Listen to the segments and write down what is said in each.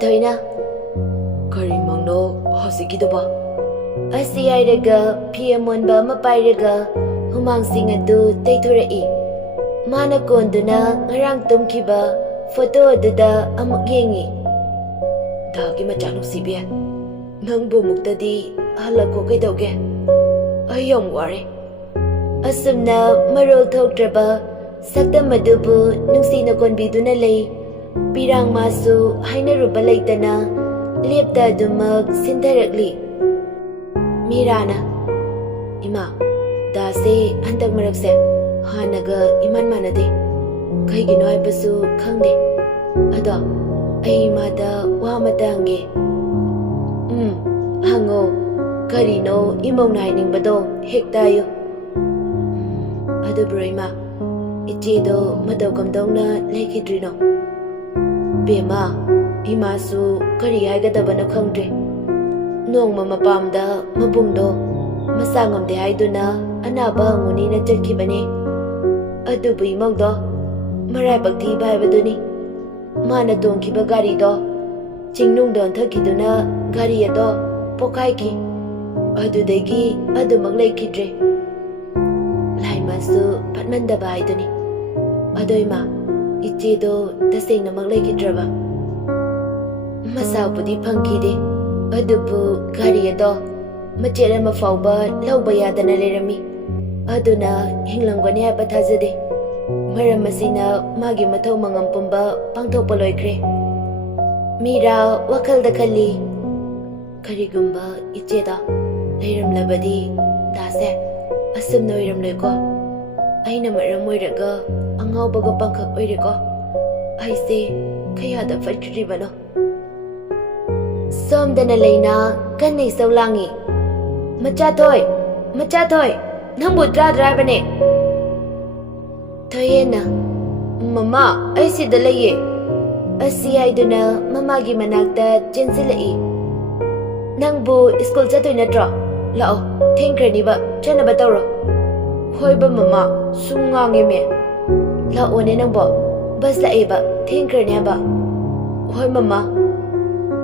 Lantoina Karimangno hosikidoba Asiairaga Piamonba Mapairaga Humang Singadu Taitura Mana Konduna Ngarang Tumkiba Photo Duda Amuk Yengi Dagi Machanu Sibia Nangbo Muktadi Halako Kaidoge Ayam Wari Asumna Marol Thoktraba Sakta Madubu Nungsina Konbiduna Lay Pirang Masu Hainaruba Laitana Lepta Dumag Sindarakli Mirana Ima Dase Hantak Marakse Hanaga Iman Manade Kaigino Haibasu Khangde Ado Aimada Wamatange Hango Karino Imona Ningbado Hektayo Ado Brima Ichido Madokam Lekidrino Bema Imasu Kari Haigadabana Khangdre Nongma Mapamda Mabungdo Masangamde Haiduna Anaba Munina Jatkibane Adubu Imongdo Marabakti Baibaduni Mana Donkiba Garido Chingnung Don Thakiduna Gariado Pokaiki Adudagi Adumak Lekidre Laimasu Patmanda Baiduni Adoima Ichido Tasing Namak Lekidraba Masapudi Punkide Adubu Gariado Machera Mafauba Laubayadana Lerami Aduna Hinglangwani Habatazade Maramasina Magi Matau Mangampumba Pangtopoloikre Mira Wakal the Kali Karigumba Icheda Leram Labadi Dase Asum Noiram Lego Aina Maram Wiraga Angaoba Pankak Wirigo I say Kayada Fatribano Som Dana Lena Kani Saulangi Machatoi Nambudra Drabane Toyena Mama I see the laye Asiaiduna Mamagi Manakta Jensilai Nangbu School Chatuinatra Lao Tinkraniba Chanabatoro Hoiba Mama Sungangi me Lao Nenambo Basta Eba Tinkraniaba Hoi Mama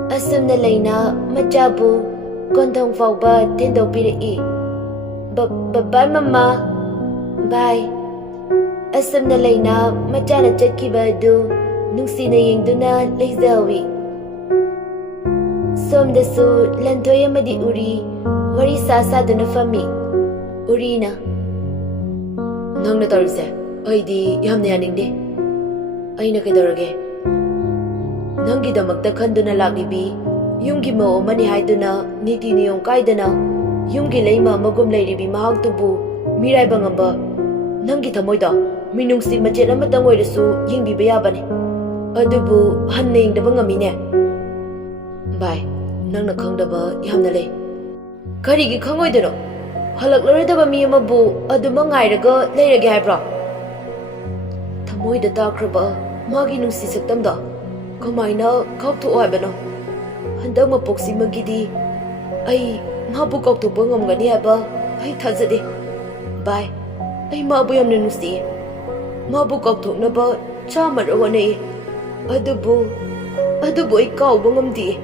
Asumna Lena Machabu Kontong Fauba Tendo Piri Bye Mama Bye Asumna Lena Machana Chatkiba Do Nungsina Yingduna Leizawi Somdasu Lantoya Madi Uri Wari Sasaduna Fami Urina Nangna Tarise Aidi Yamna Yaningde Aina Kadarage Nangi Damakta Kanduna Lagibi Yungi Mo Mani Haiduna Niti Niyong Kaidana Yungi Leima Magum Lairibi Mahak Tubu Mirai Bangamba Nangi Thamoida Minungsi Machena Matangoirasu Yingbi Bayabane Adubu Hanning the Bangamine Bye Nangna Kangdaba Yamnale Karigi Kangoidano Halak Loredaba Miyamabu Adumangairaga Lairage Habra Thamoi the Dakraba Magi Nungsi Septemda Kamaina Kautu Abano Handama Poxi Magidi I Mabu Kautu Bungam Ganiaba I Tazade Bye I Mabu Yamnusi Mabu Kautu Naba Chamar Wane Adubu Ikau Bungamdi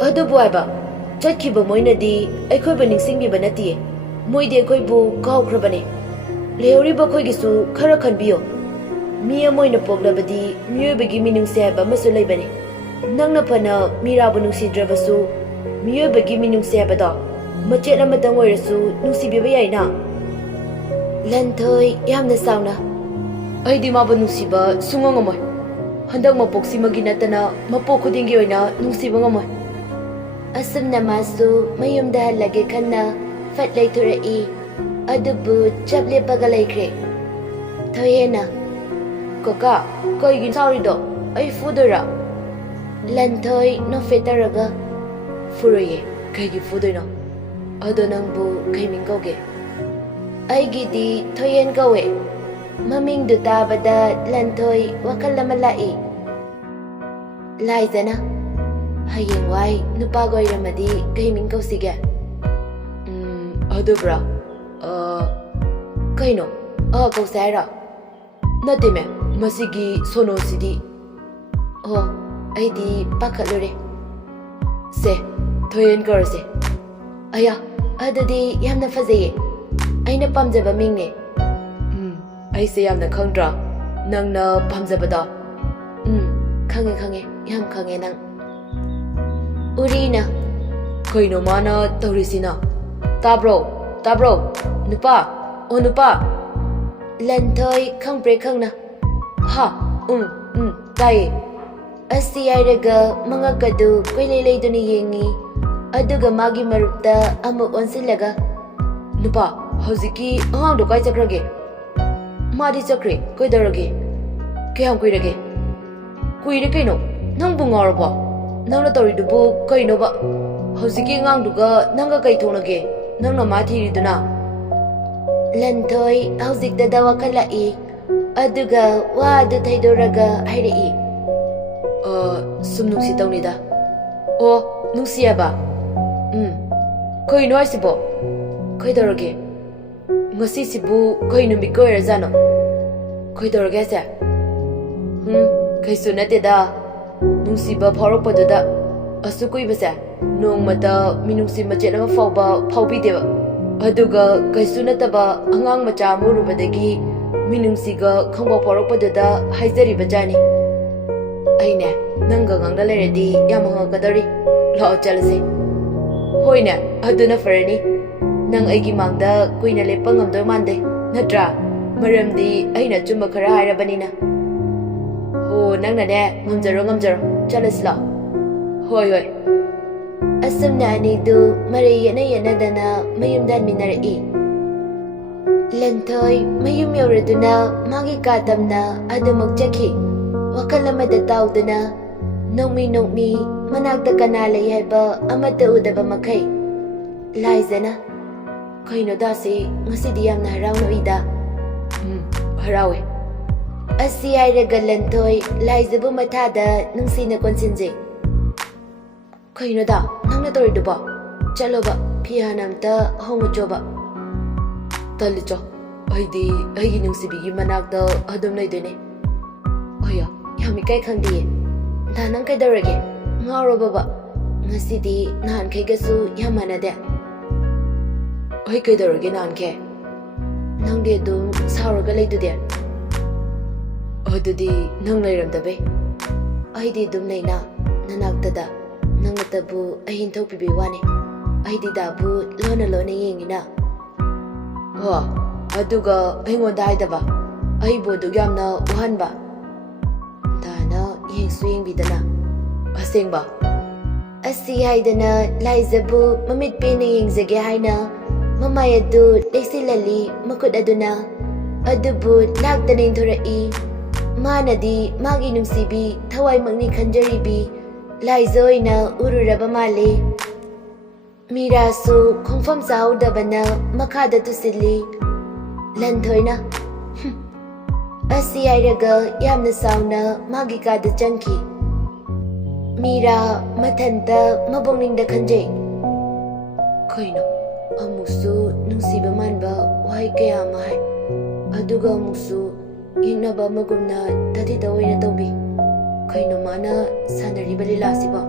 Adubu Aba Chatkiba Moinadi Aikoba Ningsingi Banati Moide Koibu Kau Krabane Leoriba Koigisu Karakan Bio Mia Moina Poglabadi Mubegi Minung Seba Masulabane Nangna Pana Mirabu Nusi Drabasu Mubegi Minung Sebada Machera Matangorasu Nusi Bibaina Lantoi Yamna Sauna Aidi Maba Nusiba Sungangamoy Handang Mapoksi Maginatana Mapokudingi Oina Nusibangamoy Asumna Masu Mayamda Lage Kana Fat Laitura Adubu Chable Bagalakre Toyena Kaka Koigin Saurido Ay Fudura Lantoi No Fetaraga Furaye Kaigi Fudino Adonangbu Kaimingoge Aigidi Toyen Gawe Maming Dutabada Lantoi Wakalamalai Laizana Hayengwai Nupagoy Ramadi Gaming Kosiga Adubra Kaino Kausara Natime Masigi Sono Sidi Oh ꯑꯩꯗꯤ ꯄꯥꯈꯠꯂꯨꯔꯦ. ꯁꯦ ꯊꯣꯏꯌꯦꯟ ꯀꯧꯔꯁꯦ. ꯑꯌꯥ, ꯑꯗꯨꯗꯤ ꯌꯥꯝꯅ ꯐꯖꯩꯌꯦ. ꯑꯩꯅ ꯄꯥꯝꯖꯕ ꯃꯤꯡꯅꯦ. ꯑꯩꯁꯦ ꯌꯥꯝꯅ ꯈꯪꯗ꯭ꯔꯥ ꯅꯪꯅ ꯄꯥꯝꯖꯕꯗꯣ? ꯈꯪꯉꯦ, ꯌꯥꯝ ꯈꯪꯉꯦ ꯅꯪ. 우리나. ꯀꯩꯅꯣ ꯃꯥꯅ ꯇꯧꯔꯤꯁꯤꯅ? ꯇꯥꯕ꯭ꯔꯣ? ꯅꯨꯄꯥ? ꯅꯨꯄꯥ? ꯂꯟꯊꯣꯏ ꯈꯪꯕ꯭ꯔꯦ ꯈꯪꯅ. ꯍꯥ, ꯇꯥꯏꯌꯦ. ꯑꯁꯤ ꯍꯥꯏꯔꯒ ꯃꯉꯛ ꯑꯗꯨ ꯀꯣꯏꯂꯩ ꯂꯩꯗꯨꯅ ꯌꯦꯡꯉꯤ. ꯑꯗꯨꯒ ꯃꯥꯒꯤ ꯃꯔꯨꯞꯇ ꯑꯃꯨꯛ ꯑꯣꯟꯁꯤꯜꯂꯒ, ꯅꯨꯄꯥ, ꯍꯧꯖꯤꯛꯀꯤ ꯑꯉꯥꯡꯗꯣ ꯀꯥꯏ ꯆꯠꯈ꯭ꯔꯒꯦ? ꯃꯥꯗꯤ ꯆꯠꯈ꯭ꯔꯦ. ꯀꯩꯗꯧꯔꯒꯦ? ꯀꯌꯥꯝ ꯀꯨꯏꯔꯒꯦ? ꯀꯨꯏꯔꯦ ꯀꯩꯅꯣ. ꯅꯪꯕꯨ ꯉꯥꯎꯔꯕꯣ? ꯅꯪꯅ ꯇꯧꯔꯤꯗꯨꯕꯨ ꯀꯩꯅꯣꯕ? ꯍꯧꯖꯤꯛꯀꯤ ꯑꯉꯥꯡꯗꯨꯒ ꯅꯪꯒ ꯀꯩ ꯊꯣꯛꯅꯒꯦ? ꯅꯪꯅ ꯃꯥ ꯊꯤꯔꯤꯗꯨꯅ? ꯂꯟꯊꯣꯏ ꯍꯧꯖꯤꯛꯇꯗ ꯋꯥꯈꯜ ꯂꯥꯛꯏ. ꯑꯗꯨꯒ ꯋꯥ ꯑꯗꯨ ꯊꯩꯗꯣꯔꯒ ꯍꯥꯏꯔꯛꯏ. ꯁꯨꯝ ꯅꯨꯡꯁꯤ ꯇꯧꯅꯤꯗ. ꯑꯣ, ꯅꯨꯡꯁꯤ ꯍꯥꯏꯕ? ꯀꯩꯅꯣ ꯍꯥꯏꯁꯤꯕꯣ? ꯀꯩꯗꯧꯔꯒꯦ? ꯉꯁꯤꯁꯤꯕꯨ ꯀꯩ ꯅꯨꯃꯤꯠꯀ ꯑꯣꯏꯔꯖꯥꯠꯅꯣ? ꯀꯩꯗꯧꯔꯒꯦ ꯍꯥꯏꯁꯦ? ꯀꯩꯁꯨ ꯅꯠꯇꯦꯗ. ꯅꯨꯡꯁꯤꯕ ꯐꯥꯎꯔꯛꯄꯗꯨꯗ ꯑꯁꯨꯛ ꯀꯨꯏꯕꯁꯦ ꯅꯣꯡꯃꯇ ꯃꯤꯅꯨꯡꯁꯤ ꯃꯆꯦꯠ ꯑꯃ ꯐꯥꯎꯕ ꯐꯥꯎꯕꯤꯗꯦꯕ. ꯑꯗꯨꯒ ꯀꯩꯁꯨ ꯅꯠꯇꯕ ꯑꯉꯥꯡ ꯃꯆꯥ ꯑꯃ ꯎꯔꯨꯕꯗꯒꯤ ꯃꯤꯅꯨꯡꯁꯤꯒ ꯈꯪꯕ ꯐꯥꯎꯔꯛꯄꯗꯨꯗ ꯍꯥꯏꯖꯔꯤꯕꯖꯥꯠꯅꯤ. ꯑꯩꯅꯦ ꯅꯪꯒ ꯉꯥꯡꯅ ꯂꯩꯔꯗꯤ ꯌꯥꯝ ꯍꯪꯉꯛꯀꯗꯧꯔꯤ. ꯂꯥꯛꯑꯣ ꯆꯠꯂꯁꯦ. ꯍꯣꯏꯅꯦ, ꯑꯗꯨꯅ ꯐꯔꯅꯤ. ꯅꯪ ꯑꯩꯒꯤ ꯃꯥꯡꯗ ꯀꯨꯏꯅ ꯂꯦꯞꯄ ꯉꯝꯗꯣꯏ ꯃꯥꯟꯗꯦ, ꯅꯠꯇ꯭ꯔꯥ? ꯃꯔꯝꯗꯤ ꯑꯩꯅ ꯑꯆꯨꯝꯕ ꯈꯔ ꯍꯥꯏꯔꯕꯅꯤ나. ꯍꯣ, ꯅꯪꯅꯅꯦ ꯉꯝꯖꯔꯣ. ꯆꯠꯂꯁꯤ ꯂꯥꯛꯑꯣ. ꯍꯣꯏ. ꯑꯁꯨꯝꯅ ꯑꯅꯤꯗꯨ ꯃꯔꯩ ꯌꯦꯠꯅꯗꯅ ꯃꯌꯨꯝꯗ ꯍꯟꯃꯤꯟꯅꯔꯛꯏ. ꯂꯟꯊꯣꯏ ꯃꯌꯨꯝ ꯌꯧꯔꯗꯨꯅ ꯃꯥꯒꯤ ꯀꯥ ꯇꯝꯅ ꯑꯗꯨꯃꯛ ꯆꯠꯈꯤ. ꯋꯥꯈꯜ ꯑꯃꯗ ꯇꯥꯎꯗꯨꯅ ꯅꯣꯛꯃꯤ ꯃꯅꯥꯛꯇ ꯀꯅꯥ ꯂꯩ ꯍꯥꯏꯕ ꯑꯃꯠꯇ ꯎꯗꯕ ꯃꯈꯩ. ꯂꯥꯏꯖꯅ. ꯀꯩꯅꯣ ꯗꯥꯁꯤ ꯉꯁꯤꯗꯤ ꯌꯥꯝꯅ ꯍꯔꯥꯎꯅ ꯎꯏꯗ. ꯍꯔꯥꯎꯋꯦ. ꯑꯁꯤ ꯍꯥꯏꯔꯒ ꯂꯟꯊꯣꯏ ꯂꯥꯏꯖꯕꯨ ꯃꯊꯥꯗ ꯅꯨꯡꯁꯤꯅ ꯀꯣꯟꯁꯤꯟꯖꯩ. ꯀꯩꯅꯣꯗ ꯅꯪꯅ ꯇꯧꯔꯤꯗꯨꯕꯣ? ꯆꯠꯂꯣꯕ, ꯐꯤ ꯍꯥꯟꯅ ꯑꯝꯇ ꯍꯣꯡꯉꯨꯆꯣꯕ. ꯇꯜꯂꯤꯆꯣ. ꯑꯩꯗꯤ ꯑꯩꯒꯤ ꯅꯨꯡꯁꯤꯕꯤꯒꯤ ꯃꯅꯥꯛꯇ ꯑꯗꯨꯝ ꯂꯩꯗꯣꯏꯅꯦ. ꯑꯌꯥ, ꯌꯥꯝ ꯏꯀꯥꯏ ꯈꯪꯗꯤꯌꯦ. ꯅꯪ ꯀꯩꯗꯧꯔꯒꯦ? ꯉꯥꯎꯔꯕꯕ? ꯉꯁꯤꯗꯤ ꯅꯍꯥꯟꯈꯩꯒꯁꯨ ꯌꯥꯝ ꯃꯥꯟꯅꯗꯦ. ꯑꯩ ꯀꯩꯗꯧꯔꯒꯦ ꯅꯍꯥꯟꯈꯩ? ꯅꯪꯗꯤ ꯑꯗꯨꯝ ꯁꯥꯎꯔꯒ ꯂꯩꯗꯨꯗꯤ. ꯑꯗꯨꯗꯤ ꯅꯪ ꯂꯩꯔꯝꯗꯕꯩ. ꯑꯩꯗꯤ ꯑꯗꯨꯝ ꯂꯩꯅ ꯅꯅꯥꯛꯇꯗ. ꯅꯪꯅꯇꯕꯨ ꯑꯩ ꯏꯟꯊꯣꯛꯄꯤꯕꯩ ꯋꯥꯅꯤ. ꯑꯩꯗꯤ ꯗꯥꯕꯨ ꯂꯣꯟꯅ ꯌꯦꯡꯉꯤꯅ. ꯑꯗꯨꯒ ꯑꯩꯉꯣꯟꯗ ꯍꯥꯏꯗꯕ. ꯑꯩꯕꯨ ꯑꯗꯨꯛ ꯌꯥꯝꯅ ꯋꯥꯍꯟꯕ. ꯗꯥꯅ ꯌꯦꯡꯁꯨ ꯌꯦꯡꯕꯤꯗꯅ. ꯑꯁꯦꯡꯕ? ꯑꯁꯤ ꯍꯥꯏꯗꯅ ꯂꯥꯏꯖꯕꯨ ꯃꯃꯤꯠ ꯄꯦꯟꯅ ꯌꯦꯡꯖꯒꯦ ꯍꯥꯏꯅ ꯃꯃꯥꯏ ꯑꯗꯨ ꯂꯩꯁꯤꯜꯍꯜꯂꯤ ꯃꯈꯨꯠ ꯑꯗꯨꯅ. ꯑꯗꯨꯕꯨ ꯂꯥꯛꯇꯅ ꯏꯟꯊꯣꯔꯛꯏ. ꯃꯥꯅꯗꯤ ꯃꯥꯒꯤ ꯅꯨꯡꯁꯤꯕꯤ ꯊꯋꯥꯏꯃꯛꯅꯤ ꯈꯟꯖꯔꯤꯕꯤ ꯂꯥꯏꯖ ꯑꯣꯏꯅ ꯎꯔꯨꯔꯕ ꯃꯥꯜꯂꯤ. ꯃꯤꯔꯥꯁꯨ ꯈꯣꯡꯐꯝ ꯆꯥꯍꯧꯗꯕꯅ ꯃꯈꯥꯗ ꯇꯨꯁꯤꯜꯂꯤ. ꯂꯟꯊꯣꯏꯅ ꯑꯁꯤ ꯍꯥꯏꯔꯒ ꯌꯥꯝꯅ ꯁꯥꯎꯅ ꯃꯥꯒꯤ ꯀꯥꯗ ꯆꯪꯈꯤ. ꯃꯤꯔꯥ ꯃꯊꯟꯇ ꯃꯕꯨꯛꯅꯤꯡꯗ ꯈꯟꯖꯩ. ꯀꯩꯅꯣ? ꯑꯃꯨꯛꯁꯨ ꯅꯨꯡꯁꯤꯕ ꯃꯥꯟꯕ ꯋꯥꯍꯩ ꯀꯌꯥ ꯑꯃ ꯍꯥꯏ. ꯑꯗꯨꯒ ꯑꯃꯨꯛꯁꯨ ꯌꯦꯛꯅꯕ ꯑꯃꯒꯨꯝꯅ ꯇꯊꯤꯇ ꯑꯣꯏꯅ ꯇꯧꯕꯤ. ꯀꯩꯅꯣ ꯃꯥꯅ ꯁꯥꯟꯅꯔꯤꯕ ꯂꯤꯂꯥꯁꯤꯕꯣ?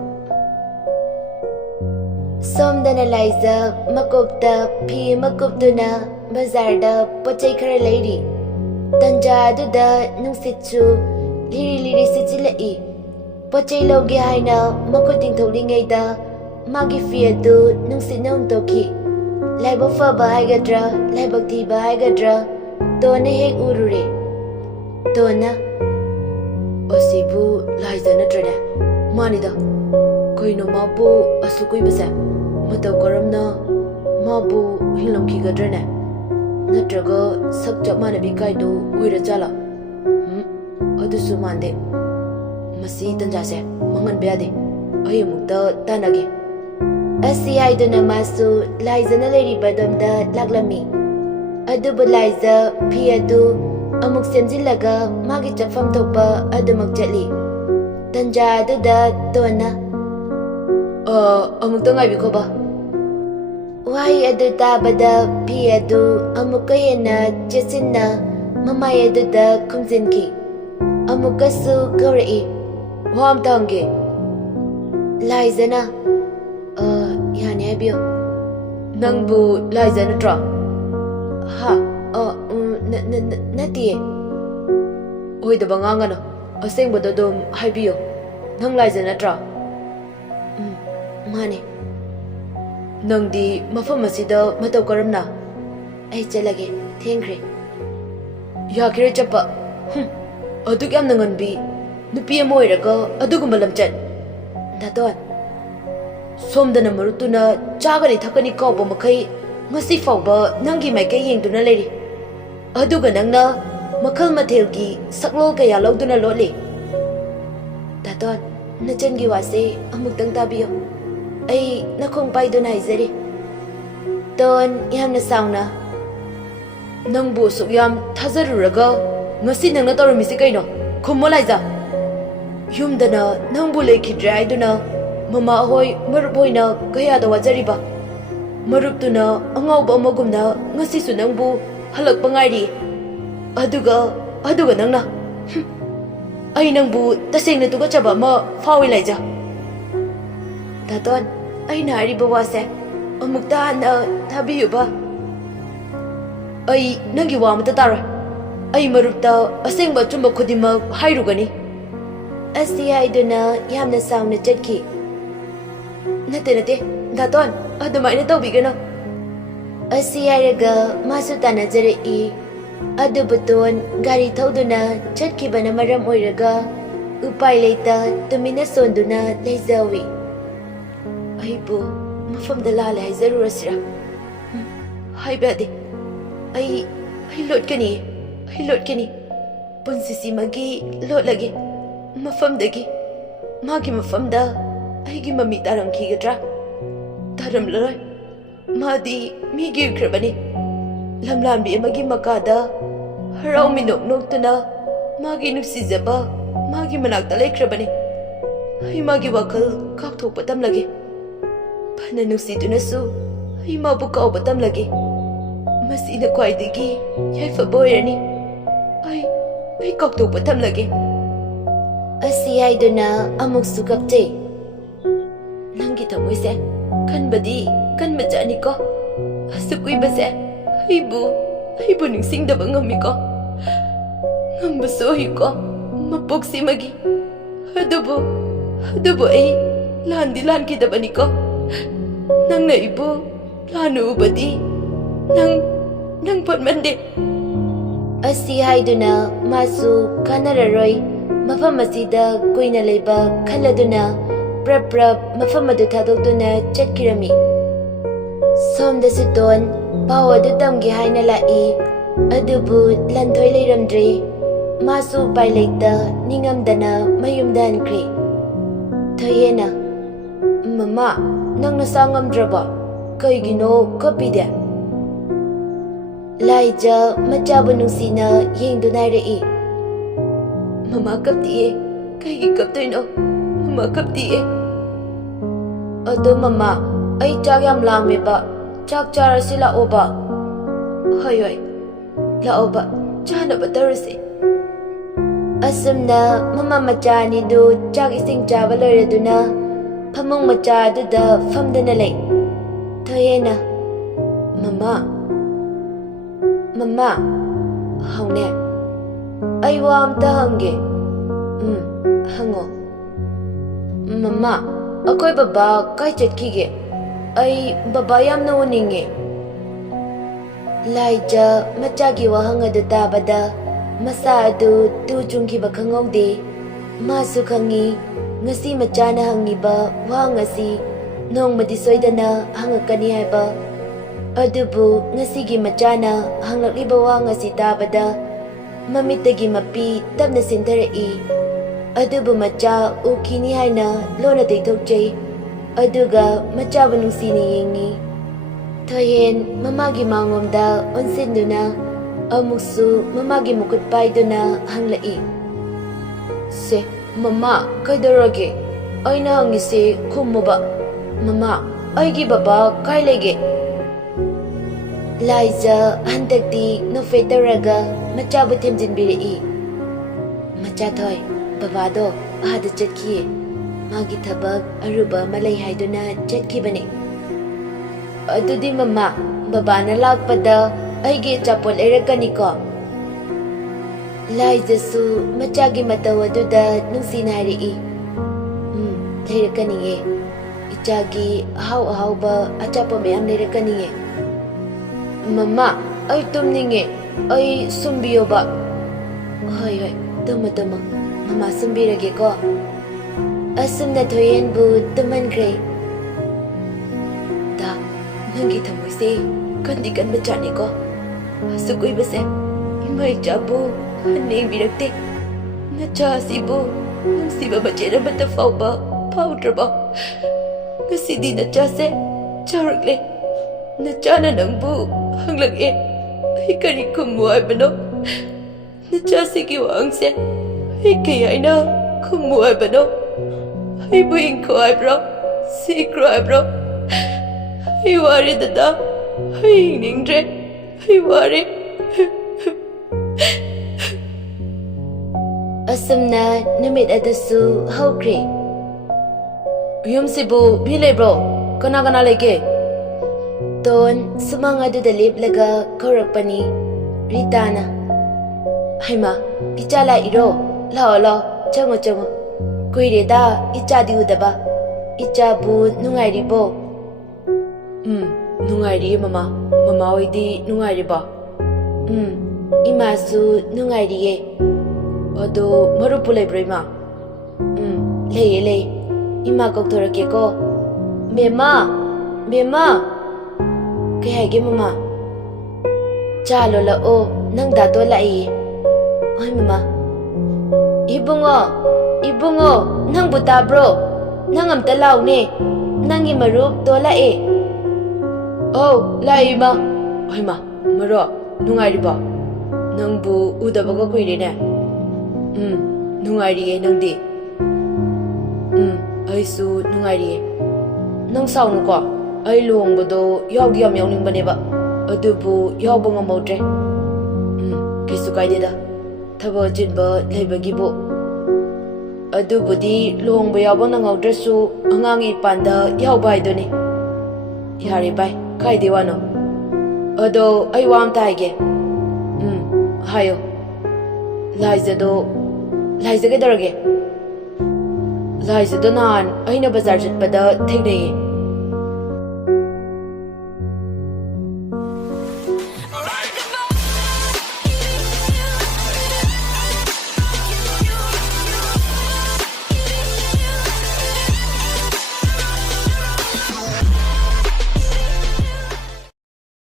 ꯁꯣꯝꯗꯅ ꯂꯥꯏꯖ ꯃꯀꯣꯛꯇ ꯐꯤ ꯑꯃ ꯀꯨꯞꯇꯨꯅ ꯕꯖꯥꯔꯗ ꯄꯣꯠꯆꯩ ꯈꯔ ꯂꯩꯔꯤ. ꯇꯟꯖꯥ ꯑꯗꯨꯗ ꯅꯨꯡꯁꯤꯠꯁꯨ ꯂꯤꯔꯤ ꯁꯤꯠꯆꯤꯜꯂꯛꯏ. ꯄꯣꯠꯆꯩ ꯂꯧꯒꯦ ꯍꯥꯏꯅ ꯃꯈꯨꯠ ꯇꯤꯡꯊꯣꯛꯂꯤꯉꯩꯗ ꯃꯥꯒꯤ ꯐꯤ ꯑꯗꯨ ꯅꯨꯡꯁꯤꯠꯅ ꯍꯨꯝꯇꯣꯛꯈꯤ. ꯂꯥꯏꯕꯛ ꯐꯕ ꯍꯥꯏꯒꯗ꯭ꯔꯥ ꯂꯥꯏꯕꯛ ꯊꯤꯕ ꯍꯥꯏꯒꯗ꯭ꯔꯥ ꯇꯣꯟꯅ ꯍꯦꯛ ꯎꯔꯨꯔꯦ. ꯇꯣꯟꯅ ꯑꯁꯤꯕꯨ ꯂꯥꯏꯖ ꯅꯠꯇ꯭ꯔꯅꯦ? ꯃꯥꯅꯤꯗ. ꯀꯩꯅꯣ ꯃꯥꯕꯨ ꯑꯁꯨꯛ ꯀꯨꯏꯕꯁꯦ ꯃꯇꯧ ꯀꯔꯝꯅ ꯃꯥꯕꯨ ꯍꯤꯡꯂꯝꯈꯤꯒꯗ꯭ꯔꯅꯦ? ꯅꯠꯇ꯭ꯔꯒ ꯁꯛ ꯆꯞ ꯃꯥꯟꯅꯕꯤ ꯀꯥꯏꯗꯣ ꯑꯣꯏꯔꯖꯥꯠꯂꯥ? ꯑꯗꯨꯁꯨ ꯃꯥꯟꯗꯦ. ꯃꯁꯤ ꯇꯟꯖꯥꯁꯦ ꯃꯥꯡꯍꯟꯕ ꯌꯥꯗꯦ. ꯑꯩ ꯑꯃꯨꯛꯇ ꯇꯥꯟꯅꯒꯦ. ꯑꯁꯤ ꯍꯥꯏꯗꯨꯅ ꯃꯥꯁꯨ ꯂꯥꯏꯖꯅ ꯂꯩꯔꯤꯕꯗꯣꯝꯗ ꯂꯥꯛꯂꯝꯃꯤ. ꯑꯗꯨꯕꯨ ꯂꯥꯏꯖ ꯐꯤ ꯑꯗꯨ ꯑꯃꯨꯛ ꯁꯦꯝꯖꯤꯜꯂꯒ ꯃꯥꯒꯤ ꯆꯠꯐꯝ ꯊꯣꯛꯄ ꯑꯗꯨꯃꯛ ꯆꯠꯂꯤ. ꯇꯟꯖꯥ ꯑꯗꯨꯗ ꯇꯣꯟꯅ ꯑꯃꯨꯛꯇ ꯉꯥꯏꯕꯤꯈꯣꯕ. ꯋꯥꯍꯩ ꯑꯗꯨ ꯇꯥꯕꯗ ꯐꯤ ꯑꯗꯨ ꯑꯃꯨꯛꯀ ꯍꯦꯟꯅ ꯆꯦꯠꯁꯤꯟꯅ ꯃꯃꯥꯏ ꯑꯗꯨꯗ ꯈꯨꯝꯖꯤꯟꯈꯤ. ꯑꯃꯨꯛꯀꯁꯨ ꯀꯧꯔꯛꯏ. ꯋꯥ ꯑꯝꯇ ꯍꯪꯒꯦ. ꯂꯥꯏꯖꯅ ꯌꯥꯅꯤ ꯍꯥꯏꯕꯤꯌꯨ. ꯅꯪꯕꯨ ꯂꯥꯏꯖ ꯅꯠꯇ꯭ꯔꯣ? ꯍꯥ ꯅꯠꯇꯤꯌꯦ. ꯑꯣꯏꯗꯕ ꯉꯥꯡꯒꯅꯨ. ꯑꯁꯦꯡꯕꯗꯣ ꯑꯗꯨꯝ ꯍꯥꯏꯕꯤꯌꯨ. ꯅꯪ ꯂꯥꯏꯖ ꯅꯠꯇ꯭ꯔꯣ? ꯃꯥꯅꯦ. ꯅꯪꯗꯤ ꯃꯐꯝ ꯑꯁꯤꯗ ꯃꯇꯧ ꯀꯔꯝꯅ? ꯑꯩ ꯆꯠꯂꯒꯦ. ꯊꯦꯡꯈ꯭ꯔꯦ. ꯌꯥꯈꯤꯔꯣꯏ ꯆꯠꯄ. ꯑꯗꯨꯛ ꯌꯥꯝꯅ ꯉꯟꯕꯤ ꯅꯨꯄꯤ ꯑꯃ ꯑꯣꯏꯔꯒ ꯑꯗꯨꯒꯨꯝꯕ ꯂꯝꯆꯠ. ꯗꯥꯇꯣꯟ, ꯁꯣꯝꯗꯅ ꯃꯔꯨꯞꯇꯨꯅ ꯆꯥꯒꯅꯤ ꯊꯛꯀꯅꯤ ꯀꯥꯎꯕ ꯃꯈꯩ ꯉꯁꯤ ꯐꯥꯎꯕ ꯅꯪꯒꯤ ꯃꯥꯏꯀꯩ ꯌꯦꯡꯗꯨꯅ ꯂꯩꯔꯤ. ꯑꯗꯨꯒ ꯅꯪꯅ ꯃꯈꯜ ꯃꯊꯦꯜꯒꯤ ꯁꯛꯂꯣꯜ ꯀꯌꯥ ꯂꯧꯗꯨꯅ ꯂꯣꯠꯂꯤ. ꯗꯥꯇꯣꯟ, ꯅꯆꯟꯒꯤ ꯋꯥꯁꯦ ꯑꯃꯨꯛꯇꯪ ꯇꯥꯕꯤꯌꯨ. ꯑꯩ ꯅꯈꯣꯡ ꯄꯥꯏꯗꯨꯅ ꯍꯥꯏꯖꯔꯤ. ꯇꯣꯟ ꯌꯥꯝꯅ ꯁꯥꯎꯅ. ꯅꯪꯕꯨ ꯑꯁꯨꯛ ꯌꯥꯝ ꯊꯥꯖꯔꯨꯔꯒ ꯉꯁꯤ ꯅꯪꯅ ꯇꯧꯔꯝꯃꯤꯁꯤ ꯀꯩꯅꯣ? ꯈꯨꯝꯃꯣ ꯂꯥꯏꯖ. ꯌꯨꯝꯗꯅ ꯅꯪꯕꯨ ꯂꯩꯈꯤꯗ꯭ꯔꯦ ꯍꯥꯏꯗꯨꯅ ꯃꯃꯥ ꯍꯣꯏ ꯃꯔꯨꯞ ꯍꯣꯏꯅ ꯀꯌꯥꯗ ꯋꯥꯖꯔꯤꯕ. ꯃꯔꯨꯞꯇꯨꯅ ꯑꯉꯥꯎꯕ ꯑꯃꯒꯨꯝꯅ ꯉꯁꯤꯁꯨ ꯅꯪꯕꯨ ꯍꯜꯂꯛꯄ ꯉꯥꯏꯔꯤ. ꯑꯗꯨꯒ ꯅꯪꯅ ꯑꯩ ꯅꯪꯕু ꯇꯁꯦꯡꯅ ꯇꯨꯀꯠꯆꯕ ꯑꯃ ꯐꯥꯎꯏ ꯂꯥꯏꯖ. ꯗꯥꯇꯣꯟ, ꯑꯩꯅ ꯍꯥꯏꯔꯤꯕ ꯋꯥꯁꯦ ꯑꯃꯨꯛꯇ ꯍꯟꯅ ꯊꯥꯕꯤꯌꯨꯕ. ꯑꯩ ꯅꯪꯒꯤ ꯋꯥ ꯑꯃꯇ ꯇꯥꯔꯣꯏ. ꯑꯩ ꯃꯔꯨꯞꯇ ꯑꯁꯦꯡꯕ ꯑꯆꯨꯝꯕ ꯈꯨꯗꯤꯡꯃꯛ ꯍꯥꯏꯔꯨꯒꯅꯤ. ꯑꯁꯤ ꯍꯥꯏꯗꯨꯅ ꯌꯥꯝꯅ ꯁꯥꯎꯅ ꯆꯠꯈꯤ. ꯅꯠꯇꯦ ꯗꯥꯇꯣꯟ, ꯑꯗꯨꯃꯥꯏꯅ ꯇꯧꯕꯤꯒꯅꯨ. ꯑꯁꯤ ꯍꯥꯏꯔꯒ ꯃꯥꯁꯨ ꯇꯥꯟꯅꯖꯔꯛꯏ. ꯑꯗꯨꯕꯨ ꯇꯣꯟ ꯒꯥꯔꯤ ꯊꯧꯗꯨꯅ ꯆꯠꯈꯤꯕꯅ ꯃꯔꯝ ꯑꯣꯏꯔꯒ ꯎꯄꯥꯏ ꯂꯩꯇ ꯇꯨꯃꯤꯟꯅ ꯁꯣꯟꯗꯨꯅ ꯂꯩꯖꯍꯧꯏ. ꯑꯩꯕꯨ ꯃꯐꯝꯗ ꯂꯥꯜꯂꯦ ꯍꯥꯏꯖꯔꯨꯔꯁꯤꯔꯥ? ꯍꯥꯏꯕ ꯌꯥꯗꯦ. ꯑꯩ ꯂꯣꯠꯀꯅꯤ. ꯄꯨꯟꯁꯤꯁꯤꯃꯒꯤ ꯂꯣꯠꯂꯒꯦ. ꯃꯐꯝꯗꯒꯤ ꯃꯥꯒꯤ ꯃꯐꯝꯗ ꯑꯩꯒꯤ ꯃꯃꯤ ꯇꯥꯔꯝꯈꯤꯒꯗ꯭ꯔꯥ? ꯇꯥꯔꯝꯂꯔꯣꯏ. ꯃꯥꯗꯤ ꯃꯤꯒꯤ ꯑꯣꯏꯈ꯭ꯔꯕꯅꯤ. ꯂꯝꯂꯥꯟꯕꯤ ꯑꯃꯒꯤ ꯃꯀꯥꯗ ꯍꯔꯥꯎ ꯃꯤꯅꯣꯛ ꯅꯣꯛꯇꯨꯅ ꯃꯥꯒꯤ ꯅꯨꯡꯁꯤꯖꯕ ꯃꯥꯒꯤ ꯃꯅꯥꯛꯇ ꯂꯩꯈ꯭ꯔꯕꯅꯤ. ꯑꯩ ꯃꯥꯒꯤ ꯋꯥꯈꯜ ꯀꯥꯎꯊꯣꯛꯄ ꯇꯝꯂꯒꯦ. ꯐꯅ ꯅꯨꯡꯁꯤꯗꯨꯅꯁꯨ ꯑꯩ ꯃꯥꯕꯨ ꯀꯥꯎꯕ ꯇꯝꯂꯒꯦ. ꯃꯁꯤꯅ ꯈ꯭ꯋꯥꯏꯗꯒꯤ ꯌꯥꯏꯐꯕ ꯑꯣꯏꯔꯅꯤ. ꯑꯩ ꯀꯥꯎꯊꯣꯛꯄ ꯇꯝꯂꯒꯦ. ꯑꯁꯤ ꯍꯥꯏꯗꯨꯅ ꯑꯃꯨꯛꯁꯨ ꯀꯞꯆꯩ. ꯅꯪꯒꯤ ꯊꯃꯣꯏꯁꯦ ꯀꯟꯕꯗꯤ ꯀꯟꯕꯖꯥꯠꯅꯤꯀꯣ. ꯑꯁꯨꯛ ꯀꯨꯏꯕꯁꯦ ꯑꯩꯕꯨ ꯅꯤꯡꯁꯤꯡꯗꯕ ꯉꯝꯃꯤꯀꯣ. ꯉꯝꯕꯁꯨ ꯑꯣꯏꯌꯨꯀꯣ ꯃꯄꯣꯛꯁꯤꯃꯒꯤ. ꯑꯗꯨꯕꯨ ꯑꯩ ꯂꯥꯟꯗꯤ ꯂꯥꯟꯈꯤꯗꯕꯅꯤꯀꯣ. ꯅꯪꯅ ꯑꯩꯕꯨ ꯂꯥꯟꯅ ꯎꯕꯗꯤ ꯅꯪ ꯐꯠꯃꯟꯗꯦ. ꯑꯁꯤ ꯍꯥꯏꯗꯨꯅ ꯃꯥꯁꯨ ꯀꯥꯟꯅꯔꯔꯣꯏ ꯃꯐꯝ ꯑꯁꯤꯗ ꯀꯨꯏꯅ ꯂꯩꯕ ꯈꯜꯂꯗꯨꯅ ꯄ꯭ꯔꯞ ꯃꯐꯝ ꯑꯗꯨ ꯊꯥꯗꯣꯛꯇꯨꯅ ꯆꯠꯈꯤꯔꯝꯃꯤ. ꯁꯣꯝꯗꯁꯨ ꯇꯣꯟ ꯄꯥꯎ ꯑꯗꯨ ꯇꯝꯒꯦ ꯍꯥꯏꯅ ꯂꯥꯛꯏ. ꯑꯗꯨꯕꯨ ꯂꯟꯊꯣꯏ ꯂꯩꯔꯝꯗ꯭ꯔꯦ. ꯃꯥꯁꯨ ꯎꯄꯥꯏ ꯂꯩꯇ ꯅꯤꯡꯉꯝꯗꯅ ꯃꯌꯨꯝꯗ ꯍꯟꯈ꯭ꯔꯦ. ꯊꯣꯏꯍꯦꯅ, ꯃꯃꯥ, ꯅꯪ ꯅꯁꯥ ꯉꯝꯗ꯭ꯔꯕ? ꯀꯩꯒꯤꯅꯣ ꯀꯞꯄꯤꯗꯦ? ꯂꯥꯏꯖ ꯃꯆꯥꯕꯨ ꯅꯨꯡꯁꯤꯅ ꯌꯦꯡꯗꯨꯅ ꯍꯥꯏꯔꯛꯏ. ꯃꯃꯥ ꯀꯞꯇꯤꯌꯦ. ꯀꯩꯒꯤ ꯀꯞꯇꯣꯏꯅꯣ? ꯃꯃꯥ ꯀꯞꯇꯤꯌꯦ. ꯑꯗꯣ ꯃꯃꯥ, ꯑꯩ ꯆꯥꯛ ꯌꯥꯝ ꯂꯥꯝꯃꯦꯕ. ꯆꯥꯛ ꯆꯥꯔꯁꯤ ꯂꯥꯛꯑꯣꯕ. ꯍꯣꯏ ꯂꯥꯛꯑꯣꯕ, ꯆꯥꯅꯕ ꯇꯧꯔꯁꯤ. ꯑꯁꯨꯝꯅ ꯃꯃꯥ ꯃꯆꯥ ꯑꯅꯤꯗꯨ ꯆꯥꯛ ꯏꯁꯤꯡ ꯆꯥꯕ ꯂꯣꯏꯔꯗꯨꯅ ꯐꯃꯨꯡ ꯃꯆꯥ ꯑꯗꯨꯗ ꯐꯝꯗꯨꯅ ꯂꯩ. ꯊꯣꯏꯍꯦꯅ, ꯃꯃꯥ, ꯍꯪꯅꯦ. ꯑꯩ ꯋꯥ ꯑꯝꯇ ꯍꯪꯒꯦ. ꯍꯪꯉꯣ. ꯃꯃꯥ, ꯑꯩꯈꯣꯏ ꯕꯕꯥ ꯀꯥꯏ ꯆꯠꯈꯤꯒꯦ? ꯑꯩ ꯕꯕꯥ ꯌꯥꯝꯅ ꯎꯅꯤꯡꯉꯦ. ꯂꯥꯏꯖ ꯃꯆꯥꯒꯤ ꯋꯥꯍꯪ ꯑꯗꯨ ꯇꯥꯕꯗ ꯃꯁꯥ ꯑꯗꯨ ꯇꯨ ꯆꯨꯡꯈꯤꯕ ꯈꯪꯍꯧꯗꯦ. ꯃꯥꯁꯨ ꯈꯪꯉꯤ ꯉꯁꯤ ꯃꯆꯥꯅ ꯍꯪꯉꯤꯕ ꯋꯥꯍꯪ ꯑꯁꯤ ꯅꯣꯡꯃꯗꯤ ꯁꯣꯏꯗꯅ ꯍꯪꯉꯛꯀꯅꯤ ꯍꯥꯏꯕ. ꯑꯗꯨꯕꯨ ꯉꯁꯤꯒꯤ ꯃꯆꯥꯅ ꯍꯪꯂꯛꯂꯤꯕ ꯋꯥꯍꯪ ꯑꯁꯤ ꯇꯥꯕꯗ ꯃꯃꯤꯠꯇꯒꯤ ꯃꯄꯤ ꯇꯞꯅ ꯆꯤꯟꯊꯔꯛꯏ. ꯑꯗꯨꯕꯨ ꯃꯆꯥ ꯎꯈꯤꯅꯤ ꯍꯥꯏꯅ ꯂꯣꯟꯅ ꯇꯩꯊꯣꯛꯆꯩ. ꯑꯗꯨꯒ ꯃꯆꯥꯕꯨ ꯅꯨꯡꯁꯤꯅ ꯌꯦꯡꯉꯤ. ꯊꯣꯏꯍꯦꯟ ꯃꯃꯥꯒꯤ ꯃꯥꯡꯂꯣꯝꯗ ꯑꯣꯟꯁꯤꯟꯗꯨꯅ ꯑꯃꯨꯛꯁꯨ ꯃꯃꯥꯒꯤ ꯃꯈꯨꯠ ꯄꯥꯏꯗꯨꯅ ꯍꯪꯂꯛꯏ. ꯁꯦ ꯃꯃꯥ, ꯀꯩꯗꯧꯔꯒꯦ? ꯑꯩꯅ ꯍꯪꯉꯤꯁꯦ ꯈꯨꯝꯃꯨꯕ. ꯃꯃꯥ, ꯑꯩꯒꯤ ꯕꯕꯥ ꯀꯥꯏ ꯂꯩꯒꯦ? ꯂꯥꯏꯖ ꯍꯟꯗꯛꯇꯤ ꯅꯣꯛꯐꯦꯠ ꯇꯧꯔꯒ ꯃꯆꯥꯕꯨ ꯊꯦꯝꯖꯤꯟꯕꯤꯔꯛꯏ. ꯃꯆꯥ ꯊꯣꯏ, ꯕꯕꯥꯗꯣ ꯑꯥꯗ ꯆꯠꯈꯤꯌꯦ ꯃꯥꯒꯤ ꯊꯕꯛ ꯑꯔꯨꯕ ꯑꯃ ꯂꯩ ꯍꯥꯏꯗꯨꯅ ꯆꯠꯈꯤꯕꯅꯦ ꯑꯗꯨꯗꯤ ꯃꯃꯥ ꯕꯕꯥꯅ ꯂꯥꯛꯄꯗ ꯑꯩꯒꯤ ꯑꯆꯥꯄꯣꯠ ꯂꯩꯔꯛꯀꯅꯤꯀꯣ ꯂꯥꯏꯖꯁꯨ ꯃꯆꯥꯒꯤ ꯃꯇꯧ ꯑꯗꯨꯗ ꯅꯨꯡꯁꯤꯅ ꯍꯥꯏꯔꯛꯏ ꯂꯩꯔꯛꯀꯅꯤꯌꯦ 이짝이 아하우아하우바 아짜뽀 매암 내려가니에 맘마 어이 뜸닝에 어이 숨비요바 어이 뜸마 마마 숨비라게고 아숨나 도옌부 뜸만 그래 다 능기 탐모이세 건디간 마짜니고 수구이바세 이마이 짜부 한냉 비락대 나차 asibu 능시바 마체라 마타 파우바 파우트라바 Ngasi nacha se charakle nacha na nangbu hanglage ai kari kumuai bano nacha se ki wang se ai kaya na kumuai bano ai buing ko ai bro si kro ai bro ai wari dada ai ningre ai wari asumna numit adasu haukre yumsibu bile bro kana leke ton sumang aduda leplaga korakpani ritana haima ichala iro lao chango kuireda ichadi udaba ichabu nungairibo nungairi mama oidi nungairiba imasu nungairiye odo marupulai bro ima lei 이마 걱더라게고 메마 그해게 마마 자로라오 낭다도 라이 어이 마마 이붕어 낭부 따브로 낭암따 라우네 낭이 마룹 도 라에 오 라이마 어이마 마로 누가리바 낭부 우다바가 꾸이리네 누가리에 낭디 ꯑꯩꯁꯨ ꯅꯨꯡꯉꯥꯏꯔꯤꯌꯦ ꯅꯪ ꯁꯥꯎꯅꯨꯀꯣ ꯑꯩ ꯂꯨꯍꯣꯡꯕꯗꯣ ꯌꯥꯎꯗꯤ ꯌꯥꯝ ꯌꯥꯎꯅꯤꯡꯕꯅꯦꯕ ꯑꯗꯨꯕꯨ ꯌꯥꯎꯕ ꯉꯝꯍꯧꯗ꯭ꯔꯦ ꯀꯩꯁꯨ ꯀꯥꯏꯗꯦꯗ ꯊꯕꯛ ꯑꯆꯤꯟꯕ ꯂꯩꯕꯒꯤꯕꯨ ꯑꯗꯨꯕꯨꯗꯤ ꯂꯨꯍꯣꯡꯕ ꯌꯥꯎꯕ ꯅꯪꯍꯧꯗ꯭ꯔꯁꯨ ꯑꯉꯥꯡꯒꯤ ꯏꯄꯥꯟꯗ ꯌꯥꯎꯕ ꯍꯥꯏꯗꯨꯅꯤ ꯌꯥꯔꯦ ꯚꯥꯏ ꯀꯥꯏꯗꯦ ꯋꯥꯅꯣ ꯑꯗꯣ ꯑꯩ ꯋꯥ ꯑꯝꯇ ꯍꯥꯏꯒꯦ ꯍꯥꯏꯌꯣ ꯂꯥꯏꯖ ꯀꯩꯗꯧꯔꯒꯦ ꯂꯥꯏꯖꯗꯣ ꯅꯍꯥꯟ ꯑꯩꯅ ꯕꯖꯥꯔ ꯆꯠꯄꯗ ꯊꯦꯡꯅꯩꯌꯦ